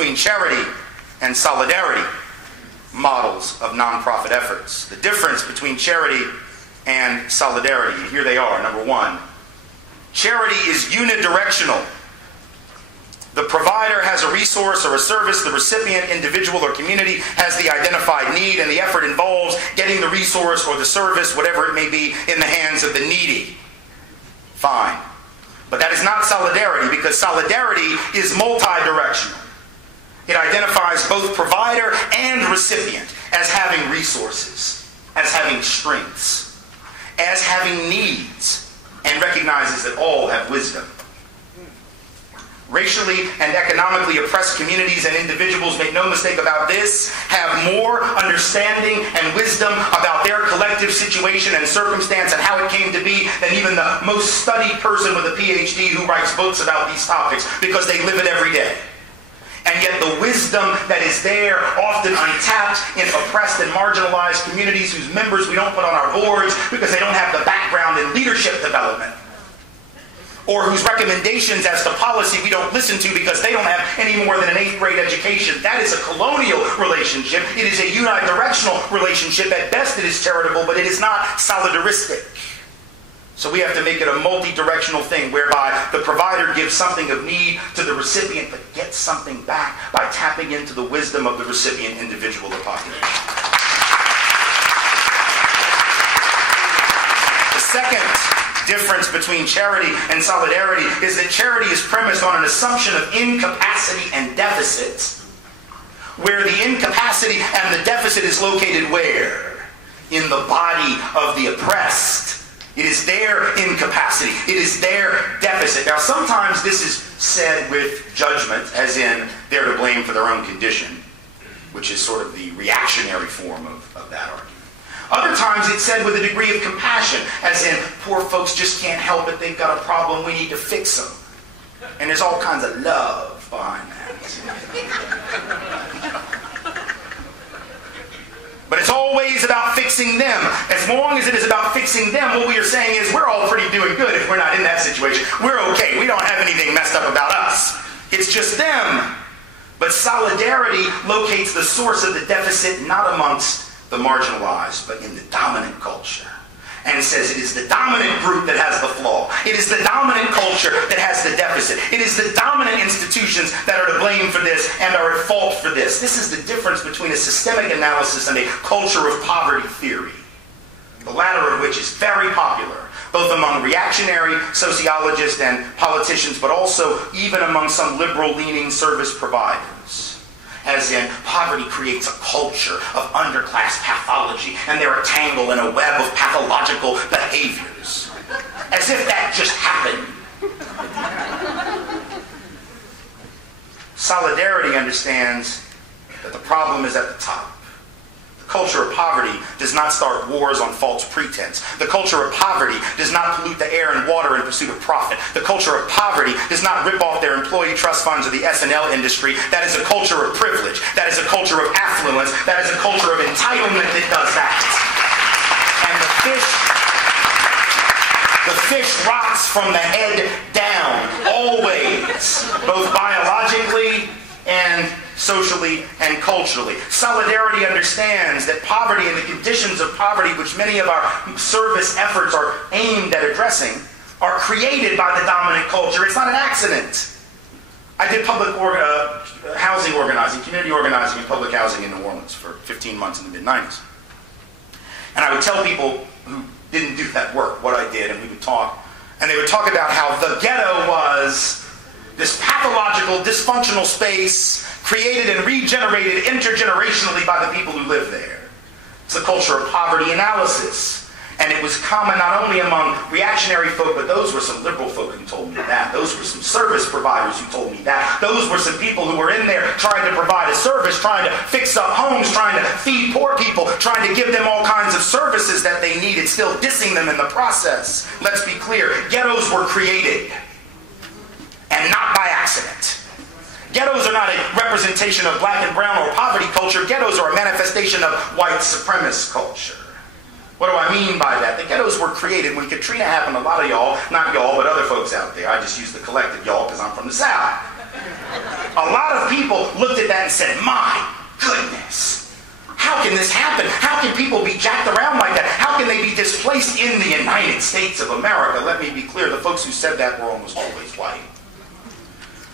between charity and solidarity models of nonprofit efforts. The difference between charity and solidarity, here they are. Number one, charity is unidirectional. The provider has a resource or a service, the recipient, individual, or community has the identified need, and the effort involves getting the resource or the service, whatever it may be, in the hands of the needy. Fine. But that is not solidarity, because solidarity is multi-directional. It identifies both provider and recipient as having resources, as having strengths, as having needs, and recognizes that all have wisdom. Racially and economically oppressed communities and individuals, make no mistake about this, have more understanding and wisdom about their collective situation and circumstance and how it came to be than even the most studied person with a PhD who writes books about these topics, because they live it every day. And yet the wisdom that is there, often untapped in oppressed and marginalized communities whose members we don't put on our boards because they don't have the background in leadership development, or whose recommendations as to policy we don't listen to because they don't have any more than an 8th grade education. That is a colonial relationship. It is a unidirectional relationship. At best it is charitable, but it is not solidaristic. So we have to make it a multi-directional thing, whereby the provider gives something of need to the recipient, but gets something back by tapping into the wisdom of the recipient individual or population. The second difference between charity and solidarity is that charity is premised on an assumption of incapacity and deficit, where the incapacity and the deficit is located where? In the body of the oppressed. It is their incapacity. It is their deficit. Now, sometimes this is said with judgment, as in they're to blame for their own condition, which is sort of the reactionary form of that argument. Other times it's said with a degree of compassion, as in, poor folks just can't help it, they've got a problem, we need to fix them. And there's all kinds of love behind that. But it's always about fixing them. As long as it is about fixing them, what we are saying is we're all pretty doing good if we're not in that situation. We're okay. We don't have anything messed up about us. It's just them. But solidarity locates the source of the deficit not amongst the marginalized, but in the dominant culture. And says it is the dominant group that has the flaw. It is the dominant culture that has the deficit. It is the dominant institutions that are to blame for this and are at fault for this. This is the difference between a systemic analysis and a culture of poverty theory, the latter of which is very popular, both among reactionary sociologists and politicians, but also even among some liberal-leaning service providers. As in, poverty creates a culture of underclass pathology, and they're entangled in a web of pathological behaviors. As if that just happened. Solidarity understands that the problem is at the top. The culture of poverty does not start wars on false pretense. The culture of poverty does not pollute the air and water in pursuit of profit. The culture of poverty does not rip off their employee trust funds or the S&L industry. That is a culture of privilege. That is a culture of affluence. That is a culture of entitlement that does that. And the fish rots from the head down, always, both biologically and socially and culturally. Solidarity understands that poverty and the conditions of poverty, which many of our service efforts are aimed at addressing, are created by the dominant culture. It's not an accident. I did public housing organizing, community organizing in public housing in New Orleans for 15 months in the mid-90s. And I would tell people who didn't do that work what I did, and we would talk, and they would talk about how the ghetto was this pathological, dysfunctional space created and regenerated intergenerationally by the people who live there. It's the culture of poverty analysis. And it was common not only among reactionary folk, but those were some liberal folk who told me that. Those were some service providers who told me that. Those were some people who were in there trying to provide a service, trying to fix up homes, trying to feed poor people, trying to give them all kinds of services that they needed, still dissing them in the process. Let's be clear, ghettos were created, and not by accident. Ghettos are not a representation of black and brown or poverty culture. Ghettos are a manifestation of white supremacist culture. What do I mean by that? The ghettos were created when Katrina happened. A lot of y'all, not y'all, but other folks out there. I just use the collective y'all because I'm from the South. A lot of lot of people looked at that and said, my goodness, how can this happen? How can people be jacked around like that? How can they be displaced in the United States of America? Let me be clear, the folks who said that were almost always white.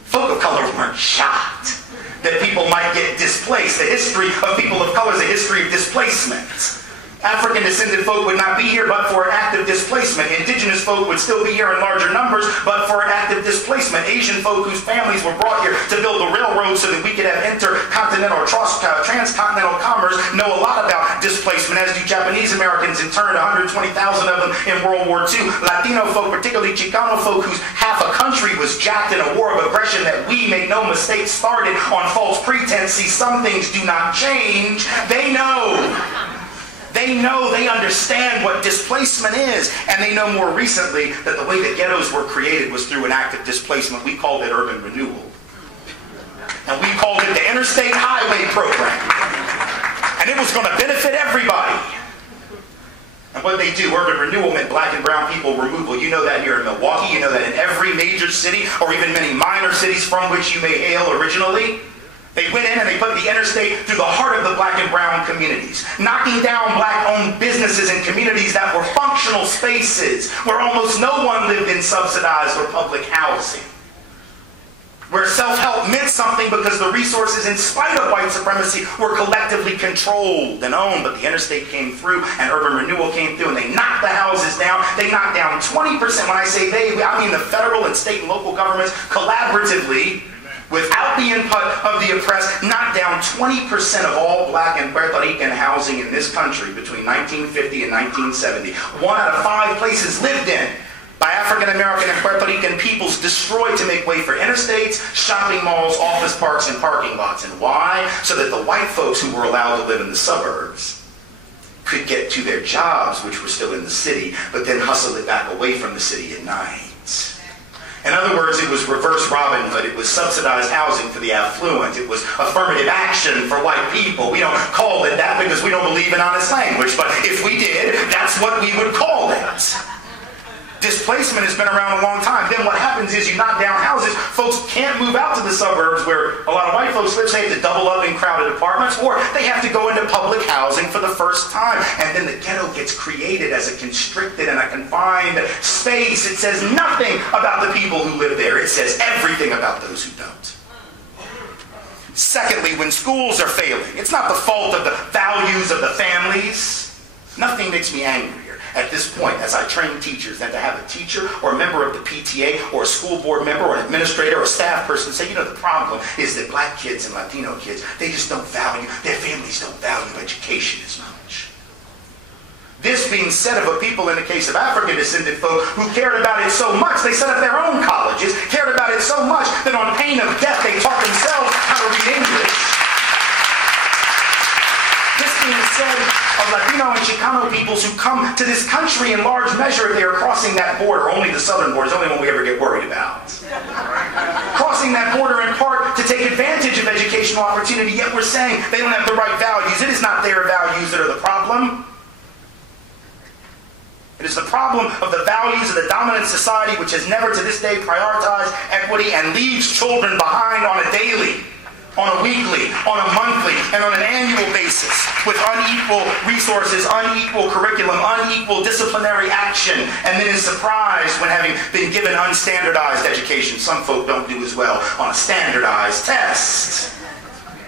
Folk of color weren't shocked that people might get displaced. The history of people of color is a history of displacement. African-descended folk would not be here but for an act of displacement. Indigenous folk would still be here in larger numbers but for an act of displacement. Asian folk whose families were brought here to build the railroad so that we could have intercontinental or transcontinental commerce know a lot about displacement, as do Japanese Americans, in turn 120,000 of them in World War II. Latino folk, particularly Chicano folk, whose half a country was jacked in a war of aggression that we, make no mistake, started on false pretense. See, some things do not change. They know. They understand what displacement is, and they know more recently that the way the ghettos were created was through an act of displacement. We called it urban renewal. And we called it the Interstate Highway Program. And it was going to benefit everybody. And what they do, urban renewal meant black and brown people removal. You know that here in Milwaukee. You know that in every major city, or even many minor cities from which you may hail originally. They went in and they put the interstate through the heart of the black and brown communities, knocking down black-owned businesses and communities that were functional spaces where almost no one lived in subsidized or public housing, where self-help meant something because the resources, in spite of white supremacy, were collectively controlled and owned. But the interstate came through and urban renewal came through, and they knocked the houses down. They knocked down 20%. When I say they, I mean the federal and state and local governments collaboratively, without the input of the oppressed, knocked down 20% of all black and Puerto Rican housing in this country between 1950 and 1970. 1 out of 5 places lived in by African American and Puerto Rican peoples, destroyed to make way for interstates, shopping malls, office parks, and parking lots. And why? So that the white folks who were allowed to live in the suburbs could get to their jobs, which were still in the city, but then hustle it back away from the city at night. In other words, it was reverse Robin Hood. It was subsidized housing for the affluent. It was affirmative action for white people. We don't call it that because we don't believe in honest language, but if we did, that's what we would call it. Displacement has been around a long time. Then what happens is you knock down houses. Folks can't move out to the suburbs where a lot of white folks live. So they have to double up in crowded apartments, or they have to go into public housing for the first time. And then the ghetto gets created as a constricted and a confined space. It says nothing about the people who live there. It says everything about those who don't. Secondly, when schools are failing, it's not the fault of the values of the families. Nothing makes me angrier at this point as I train teachers than to have a teacher or a member of the PTA or a school board member or an administrator or a staff person say, you know, the problem is that black kids and Latino kids, they just don't value, their families don't value education as much. This being said of a people in the case of African-descended folk who cared about it so much, they set up their own colleges, cared about it so much that on pain of death they taught themselves how to read English. This being said of Latino and Chicano peoples who come to this country in large measure, if they are crossing that border, only the southern border is the only one we ever get worried about. Crossing that border in part to take advantage of educational opportunity, yet we're saying they don't have the right values. It is not their values that are the problem. It is the problem of the values of the dominant society which has never to this day prioritized equity and leaves children behind on a daily, on a weekly, on a monthly, and on an annual basis with unequal resources, unequal curriculum, unequal disciplinary action, and then is surprised when, having been given unstandardized education, some folk don't do as well on a standardized test.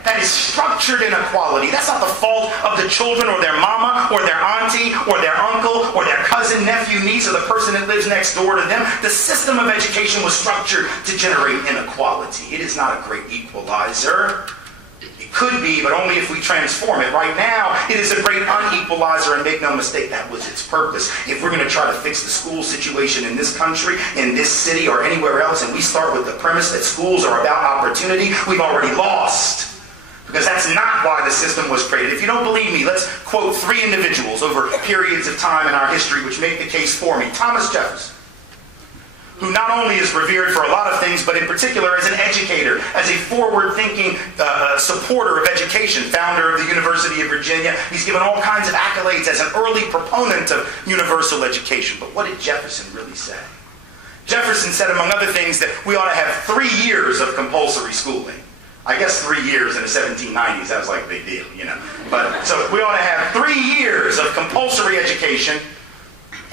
That is structured inequality. That's not the fault of the children or their mama or their auntie or their uncle or their cousin, nephew, niece, or the person that lives next door to them. The system of education was structured to generate inequality. It is not a great equalizer. It could be, but only if we transform it. Right now, it is a great unequalizer, and make no mistake, that was its purpose. If we're going to try to fix the school situation in this country, in this city, or anywhere else, and we start with the premise that schools are about opportunity, we've already lost. Because that's not why the system was created. If you don't believe me, let's quote 3 individuals over periods of time in our history which make the case for me. Thomas Jefferson, who not only is revered for a lot of things, but in particular as an educator, as a forward-thinking supporter of education, founder of the University of Virginia. He's given all kinds of accolades as an early proponent of universal education. But what did Jefferson really say? Jefferson said, among other things, that we ought to have 3 years of compulsory schooling. I guess 3 years in the 1790s, that was like a big deal, you know. But so we ought to have 3 years of compulsory education,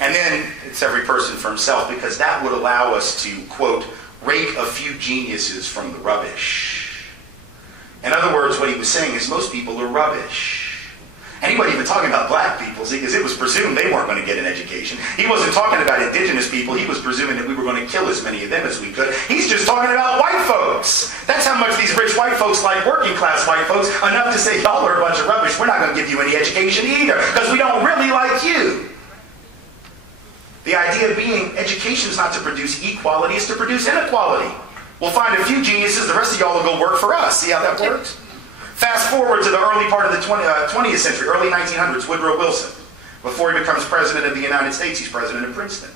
and then it's every person for himself, because that would allow us to, quote, rake a few geniuses from the rubbish. In other words, what he was saying is most people are rubbish. And he wasn't even talking about black people, see, because it was presumed they weren't going to get an education. He wasn't talking about indigenous people. He was presuming that we were going to kill as many of them as we could. He's just talking about white folks. That's how much these rich white folks like working class white folks, enough to say, y'all are a bunch of rubbish. We're not going to give you any education either, because we don't really like you. The idea being education is not to produce equality, it's to produce inequality. We'll find a few geniuses, the rest of y'all will go work for us. See how that works? Fast forward to the early part of the 20th century, early 1900s, Woodrow Wilson. Before he becomes president of the United States, he's president of Princeton.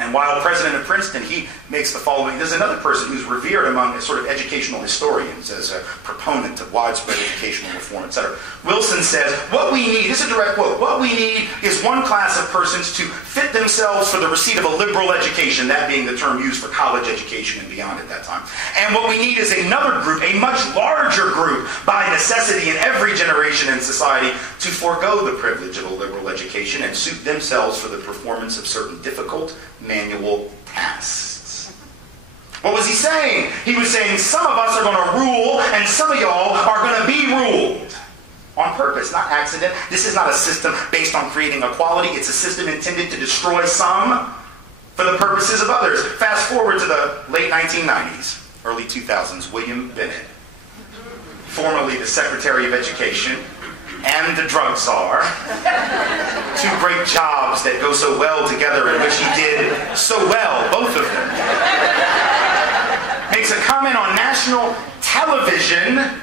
And while president of Princeton, he makes the following. There's another person who's revered among sort of educational historians as a proponent of widespread educational reform, etc. Wilson says, what we need, this is a direct quote, what we need is one class of persons to fit themselves for the receipt of a liberal education, that being the term used for college education and beyond at that time. And what we need is another group, a much larger group, by necessity in every generation in society, to forego the privilege of a liberal education and suit themselves for the performance of certain difficult manual tasks. What was he saying? He was saying some of us are going to rule and some of y'all are going to be ruled. On purpose, not accident. This is not a system based on creating equality. It's a system intended to destroy some for the purposes of others. Fast forward to the late 1990s, early 2000s, William Bennett, formerly the Secretary of Education and the drug czar, two great jobs that go so well together, in which he did so well, both of them, makes a comment on national television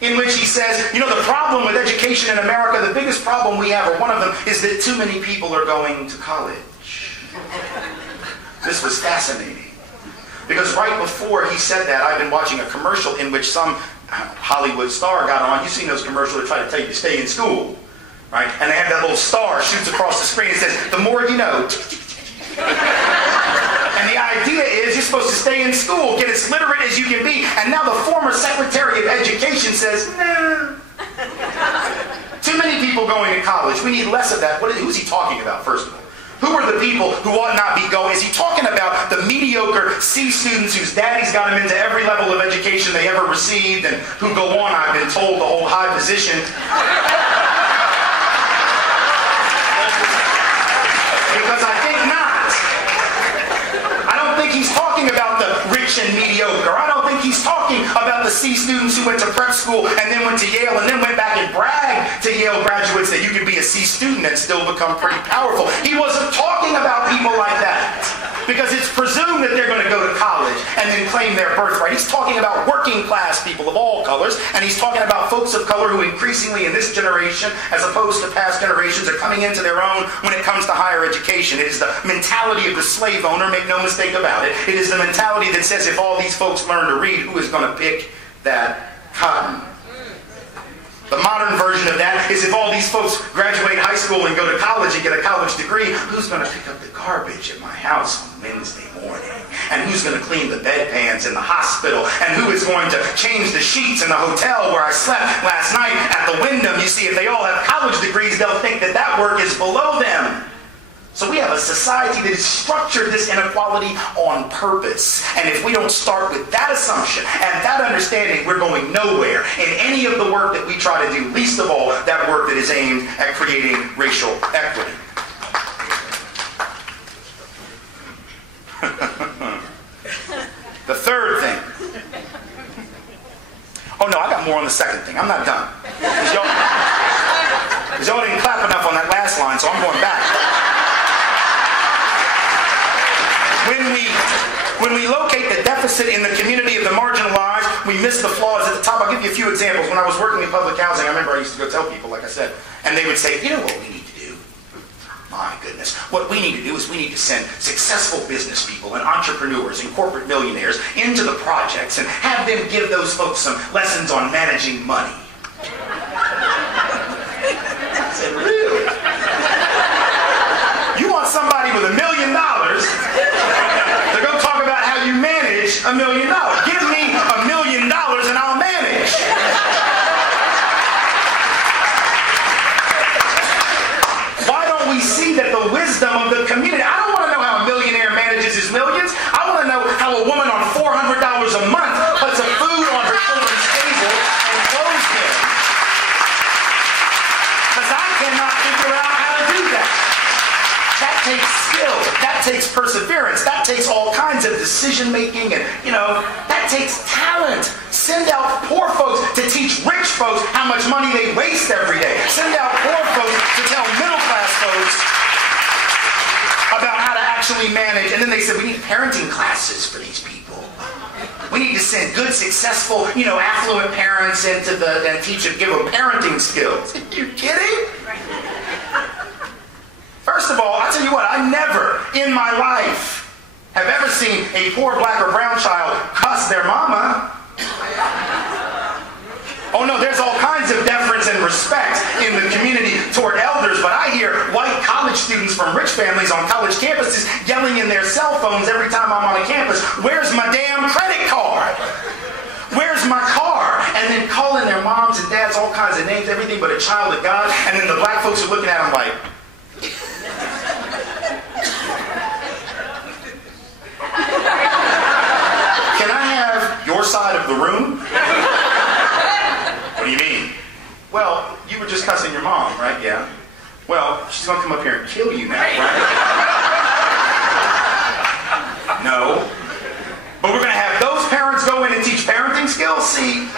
in which he says, you know, the problem with education in America, the biggest problem we have, or one of them, is that too many people are going to college. This was fascinating, because right before he said that, I've been watching a commercial in which some Hollywood star got on. You've seen those commercials that try to tell you to stay in school, right? And they have that little star shoots across the screen and says, the more you know. And the idea is you're supposed to stay in school, get as literate as you can be. And now the former Secretary of Education says, no. Too many people going to college. We need less of that. Who's he talking about, first of all? Who are the people who ought not be going? Is he talking about the mediocre C students whose daddies got them into every level of education they ever received and who go on, I've been told, to hold high position? Because I think not. I don't think he's talking about the rich and mediocre. I don't think he's talking about the C students who went to prep school and then went to Yale and then went back and bragged to Yale graduates that you could be a C student and still become pretty powerful. He wasn't talking about people like that, because it's presumed that they're going to go to college and then claim their birthright. He's talking about working class people of all colors, and he's talking about folks of color who increasingly in this generation, as opposed to past generations, are coming into their own when it comes to higher education. It is the mentality of the slave owner, make no mistake about it. It is the mentality that says if all these folks learn to read, who is going to pick that cotton? The modern version of that is if all these folks graduate high school and go to college and get a college degree, who's going to pick up the garbage at my house on Wednesday morning? And who's going to clean the bedpans in the hospital? And who is going to change the sheets in the hotel where I slept last night at the Wyndham? You see, if they all have college degrees, they'll think that that work is below them. So we have a society that has structured this inequality on purpose. And if we don't start with that assumption and that understanding, we're going nowhere in any of the work that we try to do, least of all that work that is aimed at creating racial equity. The third thing. Oh no, I got more on the second thing. I'm not done. Because y'all didn't clap enough on that last line, so I'm going back. When we locate the deficit in the community of the marginalized, we miss the flaws at the top. I'll give you a few examples. When I was working in public housing, I remember I used to go tell people, like I said, and they would say, you know what we need to do? My goodness. What we need to do is we need to send successful business people and entrepreneurs and corporate millionaires into the projects and have them give those folks some lessons on managing money. I said, really? You want somebody with $1 million to go talk about how you manage $1 million? Give me $1 million perseverance. That takes all kinds of decision making and, that takes talent. Send out poor folks to teach rich folks how much money they waste every day. Send out poor folks to tell middle class folks about how to actually manage. And then they said, we need parenting classes for these people. We need to send good, successful, affluent parents into and give them parenting skills. Are you kidding? First of all, I'll tell you what, I never in my life have ever seen a poor black or brown child cuss their mama. Oh no, there's all kinds of deference and respect in the community toward elders, but I hear white college students from rich families on college campuses yelling in their cell phones every time I'm on a campus, where's my damn credit card? Where's my car? And then calling their moms and dads all kinds of names, everything but a child of God, and then the black folks are looking at them like, can I have your side of the room? What do you mean? Well, you were just cussing your mom, right? Yeah. Well, she's going to come up here and kill you now, right? No. But we're going to have those parents go in and teach parenting skills? See,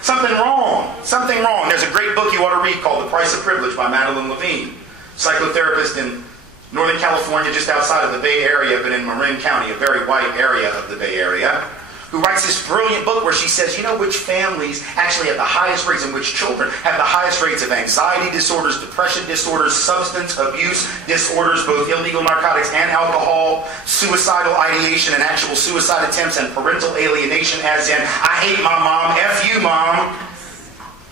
something wrong. Something wrong. There's a great book you ought to read called The Price of Privilege by Madeline Levine, psychotherapist in Northern California, just outside of the Bay Area, but in Marin County, a very white area of the Bay Area, who writes this brilliant book where she says, which families actually have the highest rates and which children have the highest rates of anxiety disorders, depression disorders, substance abuse disorders, both illegal narcotics and alcohol, suicidal ideation and actual suicide attempts, and parental alienation, as in, I hate my mom, F you, mom.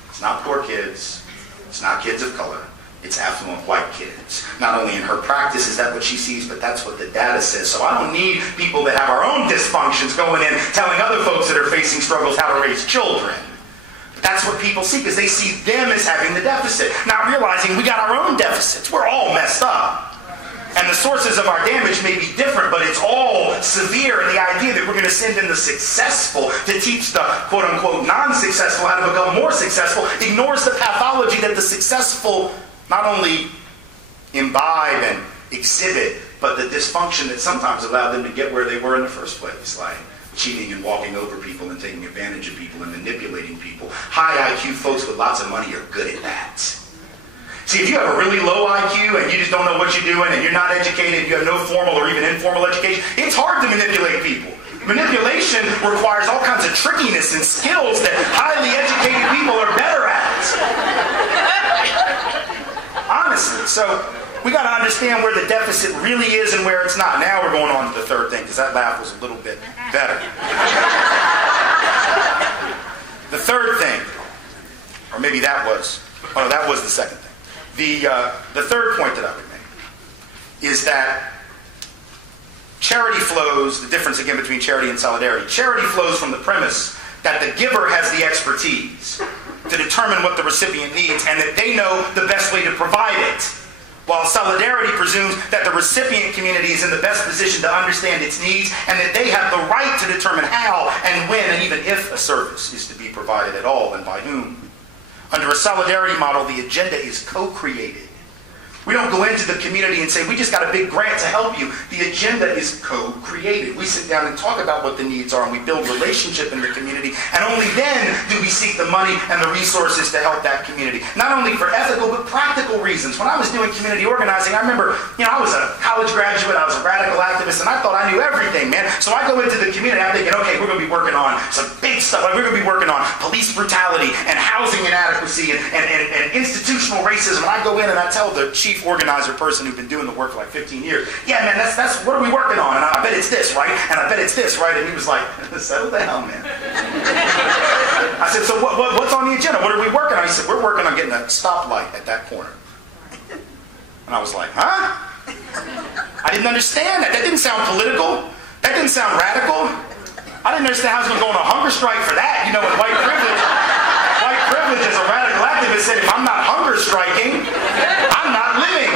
It's not poor kids. It's not kids of color. It's affluent white kids. Not only in her practice is that what she sees, but that's what the data says. So I don't need people that have our own dysfunctions going in telling other folks that are facing struggles how to raise children. But that's what people see, because they see them as having the deficit, not realizing we got our own deficits. We're all messed up. And the sources of our damage may be different, but it's all severe. And the idea that we're going to send in the successful to teach the quote-unquote non-successful how to become more successful ignores the pathology that the successful not only imbibe and exhibit, but the dysfunction that sometimes allowed them to get where they were in the first place, like cheating and walking over people and taking advantage of people and manipulating people. High IQ folks with lots of money are good at that. See, if you have a really low IQ and you just don't know what you're doing and you're not educated, you have no formal or even informal education, it's hard to manipulate people. Manipulation requires all kinds of trickiness and skills that highly educated people are better at. Honestly, so we got to understand where the deficit really is and where it's not. Now we're going on to the third thing, because that laugh was a little bit better. The third thing, or maybe that was the second thing. The third point that I would make is that charity flows, the difference again between charity and solidarity. Charity flows from the premise that the giver has the expertise to determine what the recipient needs and that they know the best way to provide it. While solidarity presumes that the recipient community is in the best position to understand its needs and that they have the right to determine how and when and even if a service is to be provided at all and by whom. Under a solidarity model, the agenda is co-created. We don't go into the community and say, we just got a big grant to help you. The agenda is co-created. We sit down and talk about what the needs are, and we build relationship in the community, and only then do we seek the money and the resources to help that community. Not only for ethical, but practical reasons. When I was doing community organizing, I remember, I was a college graduate, I was a radical activist, and I thought I knew everything, man. So I go into the community, I'm thinking, okay, we're going to be working on some big stuff. Like, we're going to be working on police brutality and housing inadequacy and institutional racism. And I go in and I tell the chief organizer person who's been doing the work for like 15 years, yeah, man, that's what are we working on? And I bet it's this, right? And I bet it's this, right? And he was like, settle down, man. I said, so what's on the agenda? What are we working on? He said, we're working on getting a stoplight at that corner. And I was like, huh? I didn't understand that. That didn't sound political. That didn't sound radical. I didn't understand how I was going to go on a hunger strike for that. With white privilege as a radical activist said, if I'm not hunger striking, I'm not living.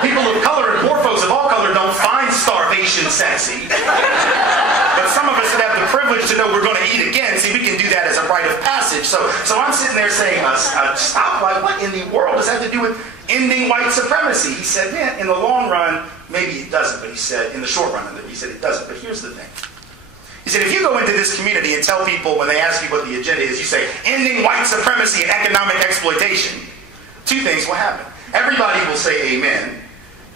People of color and poor folks of all color don't find starvation sexy. But some of us that have the privilege to know we're going to eat again, see, we can do that as a rite of passage message. So I'm sitting there saying, a stoplight? What in the world does that have to do with ending white supremacy? He said, man, in the long run, maybe it doesn't, but he said, in the short run, he said it doesn't. But here's the thing. He said, if you go into this community and tell people when they ask you what the agenda is, you say, ending white supremacy and economic exploitation, two things will happen. Everybody will say amen.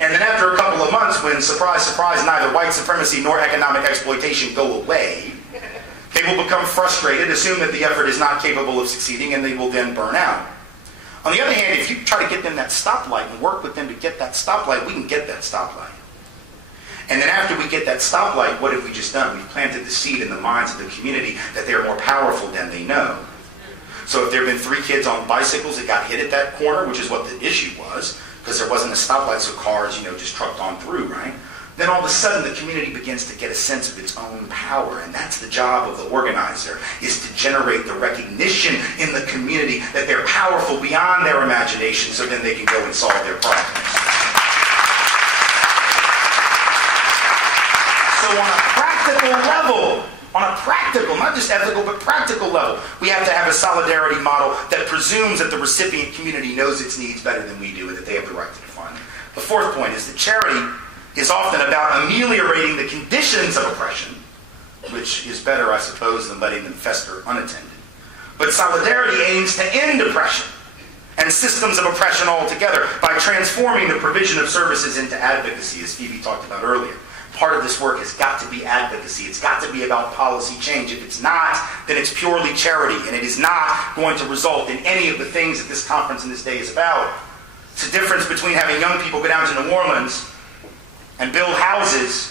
And then after a couple of months, when, surprise, surprise, neither white supremacy nor economic exploitation go away, they will become frustrated, assume that the effort is not capable of succeeding, and they will then burn out. On the other hand, if you try to get them that stoplight and work with them to get that stoplight, we can get that stoplight. And then after we get that stoplight, what have we just done? We've planted the seed in the minds of the community that they're more powerful than they know. So if there have been 3 kids on bicycles that got hit at that corner, which is what the issue was, because there wasn't a stoplight, so cars, just trucked on through, right? Then all of a sudden the community begins to get a sense of its own power, and that's the job of the organizer, is to generate the recognition in the community that they're powerful beyond their imagination, so then they can go and solve their problems. So on a practical, not just ethical, but practical level, we have to have a solidarity model that presumes that the recipient community knows its needs better than we do and that they have the right to define them. The fourth point is that charity is often about ameliorating the conditions of oppression, which is better, I suppose, than letting them fester unattended. But solidarity aims to end oppression and systems of oppression altogether by transforming the provision of services into advocacy, as Phoebe talked about earlier. Part of this work has got to be advocacy. It's got to be about policy change. If it's not, then it's purely charity, and it is not going to result in any of the things that this conference and this day is about. It's the difference between having young people go down to New Orleans and build houses,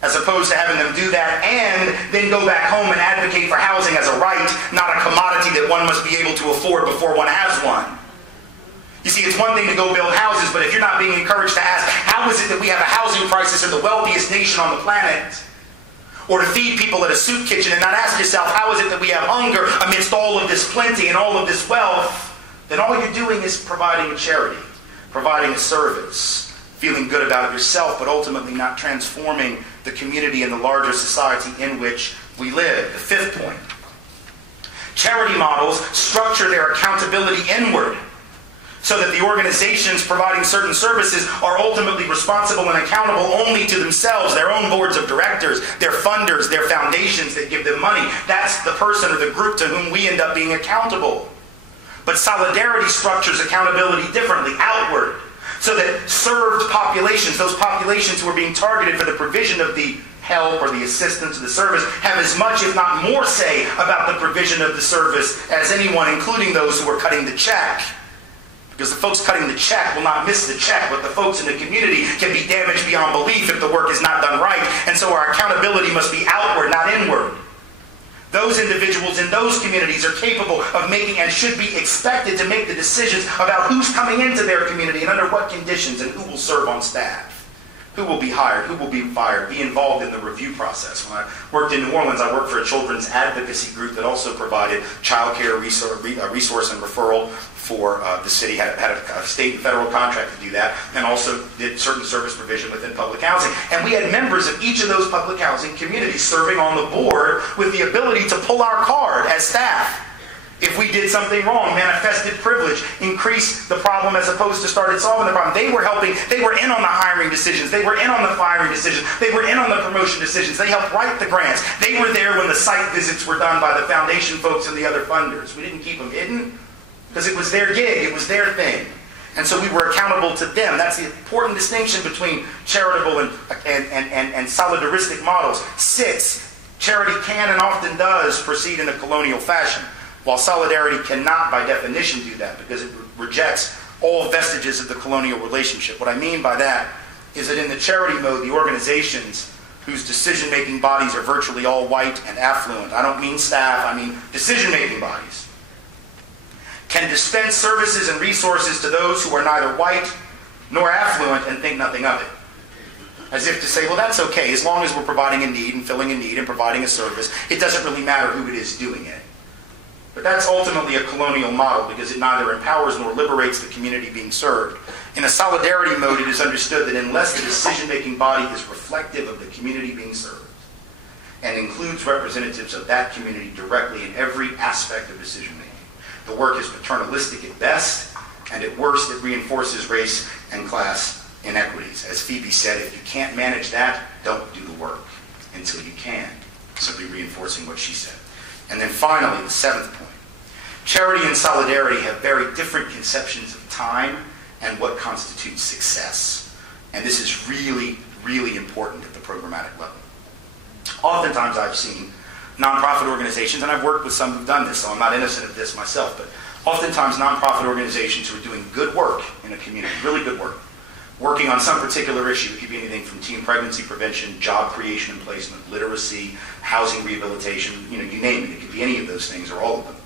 as opposed to having them do that and then go back home and advocate for housing as a right, not a commodity that one must be able to afford before one has one. You see, it's one thing to go build houses, but if you're not being encouraged to ask, how is it that we have a housing crisis in the wealthiest nation on the planet? Or to feed people at a soup kitchen and not ask yourself, how is it that we have hunger amidst all of this plenty and all of this wealth? Then all you're doing is providing a charity, providing a service, feeling good about it yourself, but ultimately not transforming the community and the larger society in which we live. The fifth point. Charity models structure their accountability inward, so that the organizations providing certain services are ultimately responsible and accountable only to themselves, their own boards of directors, their funders, their foundations that give them money. That's the person or the group to whom we end up being accountable. But solidarity structures accountability differently, outward, so that served populations, those populations who are being targeted for the provision of the help or the assistance or the service, have as much, if not more, say about the provision of the service as anyone, including those who are cutting the check. Because the folks cutting the check will not miss the check, but the folks in the community can be damaged beyond belief if the work is not done right. And so our accountability must be outward, not inward. Those individuals in those communities are capable of making and should be expected to make the decisions about who's coming into their community and under what conditions and who will serve on staff. Who will be hired, who will be fired, be involved in the review process. When I worked in New Orleans, I worked for a children's advocacy group that also provided child care resource and referral for the city, had a state and federal contract to do that, and also did certain service provision within public housing. And we had members of each of those public housing communities serving on the board with the ability to pull our card as staff. If we did something wrong, manifested privilege, increased the problem as opposed to started solving the problem. They were helping, they were in on the hiring decisions, they were in on the firing decisions, they were in on the promotion decisions, they helped write the grants. They were there when the site visits were done by the foundation folks and the other funders. We didn't keep them hidden because it was their gig, it was their thing. And so we were accountable to them. That's the important distinction between charitable and solidaristic models. 6, charity can and often does proceed in a colonial fashion, while solidarity cannot, by definition, do that because it rejects all vestiges of the colonial relationship. What I mean by that is that in the charity mode, the organizations whose decision-making bodies are virtually all white and affluent, I don't mean staff, I mean decision-making bodies, can dispense services and resources to those who are neither white nor affluent and think nothing of it. As if to say, well, that's okay, as long as we're providing a need and filling a need and providing a service, it doesn't really matter who it is doing it. But that's ultimately a colonial model because it neither empowers nor liberates the community being served. In a solidarity mode, it is understood that unless the decision-making body is reflective of the community being served, and includes representatives of that community directly in every aspect of decision making. The work is paternalistic at best, and at worst it reinforces race and class inequities. As Phoebe said, if you can't manage that, don't do the work until you can. Simply reinforcing what she said. And then finally, the seventh point. Charity and solidarity have very different conceptions of time and what constitutes success. And this is really, really important at the programmatic level. Oftentimes I've seen nonprofit organizations, and I've worked with some who've done this, so I'm not innocent of this myself, but oftentimes nonprofit organizations who are doing good work in a community, really good work, working on some particular issue. It could be anything from teen pregnancy prevention, job creation and placement, literacy, housing rehabilitation, you name it. It could be any of those things or all of them,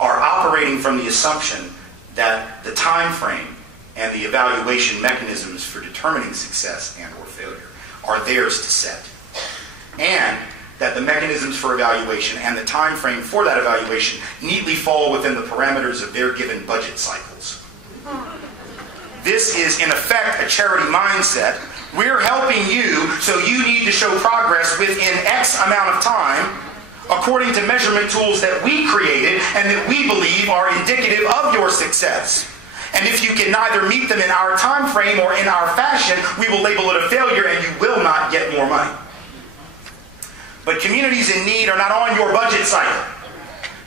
are operating from the assumption that the time frame and the evaluation mechanisms for determining success and or failure are theirs to set. And that the mechanisms for evaluation and the time frame for that evaluation neatly fall within the parameters of their given budget cycles. This is, in effect, a charity mindset. We're helping you, so you need to show progress within X amount of time according to measurement tools that we created and that we believe are indicative of your success. And if you can neither meet them in our time frame or in our fashion, we will label it a failure and you will not get more money. But communities in need are not on your budget cycle.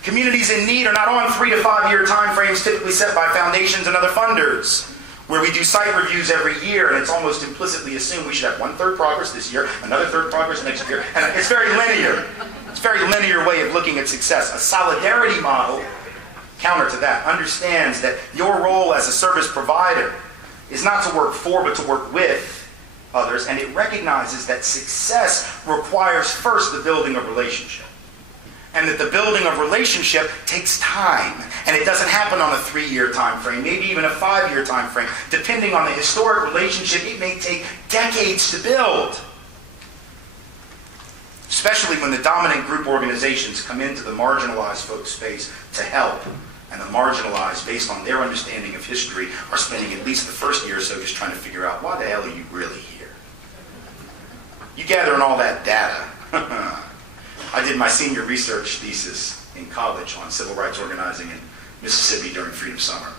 Communities in need are not on 3 to 5 year time frames typically set by foundations and other funders, where we do site reviews every year and it's almost implicitly assumed we should have 1/3 progress this year, another third progress next year, and it's very linear. It's a very linear way of looking at success. A solidarity model, counter to that, understands that your role as a service provider is not to work for but to work with others, and it recognizes that success requires first the building of relationship. And that the building of relationship takes time. And it doesn't happen on a 3-year time frame, maybe even a 5-year time frame. Depending on the historic relationship, it may take decades to build. Especially when the dominant group organizations come into the marginalized folks' space to help. And the marginalized, based on their understanding of history, are spending at least the first year or so just trying to figure out, why the hell are you really here? You gathering all that data. I did my senior research thesis in college on civil rights organizing in Mississippi during Freedom Summer.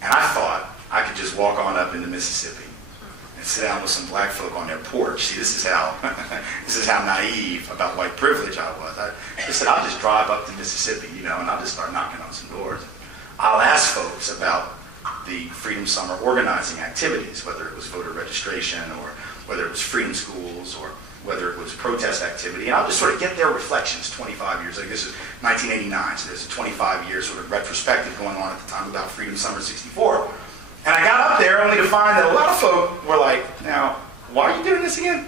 And I thought I could just walk on up into Mississippi and sit down with some black folk on their porch. See, this is how naive about white privilege I was. I said, I'll just drive up to Mississippi, and I'll just start knocking on some doors. I'll ask folks about the Freedom Summer organizing activities, whether it was voter registration or whether it was freedom schools or whether it was protest activity. And I'll just sort of get their reflections 25 years ago. This is 1989, so there's a 25-year sort of retrospective going on at the time about Freedom Summer 64. And I got up there only to find that a lot of folk were like, now, why are you doing this again?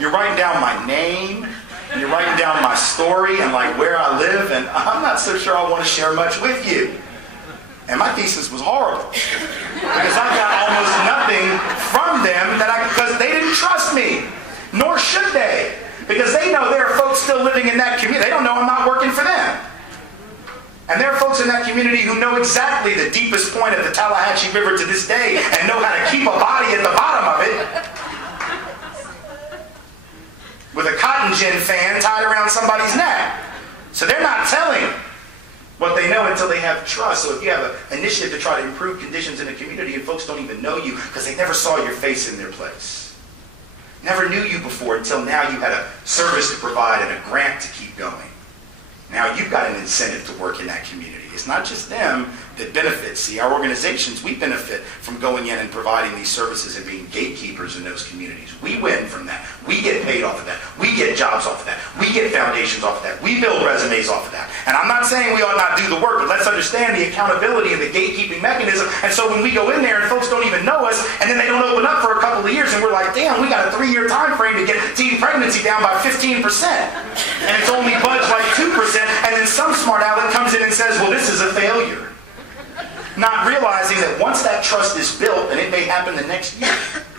You're writing down my name, and you're writing down my story and like where I live, and I'm not so sure I want to share much with you. And my thesis was horrible because I got almost nothing from them because they didn't trust me, nor should they, because they know there are folks still living in that community. They don't know I'm not working for them. And there are folks in that community who know exactly the deepest point of the Tallahatchie River to this day and know how to keep a body at the bottom of it with a cotton gin fan tied around somebody's neck. So they're not telling what they know until they have trust. So if you have an initiative to try to improve conditions in a community and folks don't even know you because they never saw your face in their place, never knew you before until now you had a service to provide and a grant to keep going. Now you've got an incentive to work in that community. It's not just them that benefit. See, our organizations, we benefit from going in and providing these services and being gatekeepers in those communities. We win from that. We get paid off of that. We get jobs off of that. We get foundations off of that. We build resumes off of that. And I'm not saying we ought not do the work, but let's understand the accountability and the gatekeeping mechanism. And so when we go in there and folks don't even know us, and then they don't open up for a couple of years, and we're like, damn, we got a 3-year time frame to get teen pregnancy down by 15%. And it's only budged like 2%, and then some smart aleck comes in and says, well, this is a failure. Not realizing that once that trust is built, and it may happen the next year,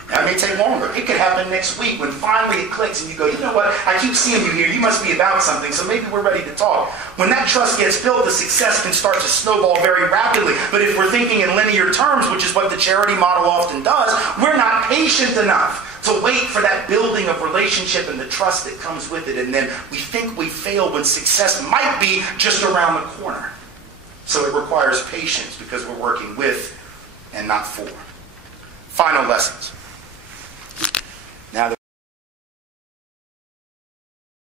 that may take longer. It could happen next week when finally it clicks and you go, you know what, I keep seeing you here, you must be about something, so maybe we're ready to talk. When that trust gets built, the success can start to snowball very rapidly. But if we're thinking in linear terms, which is what the charity model often does, we're not patient enough to wait for that building of relationship and the trust that comes with it. And then we think we fail when success might be just around the corner. So it requires patience because we're working with and not for. Final lessons.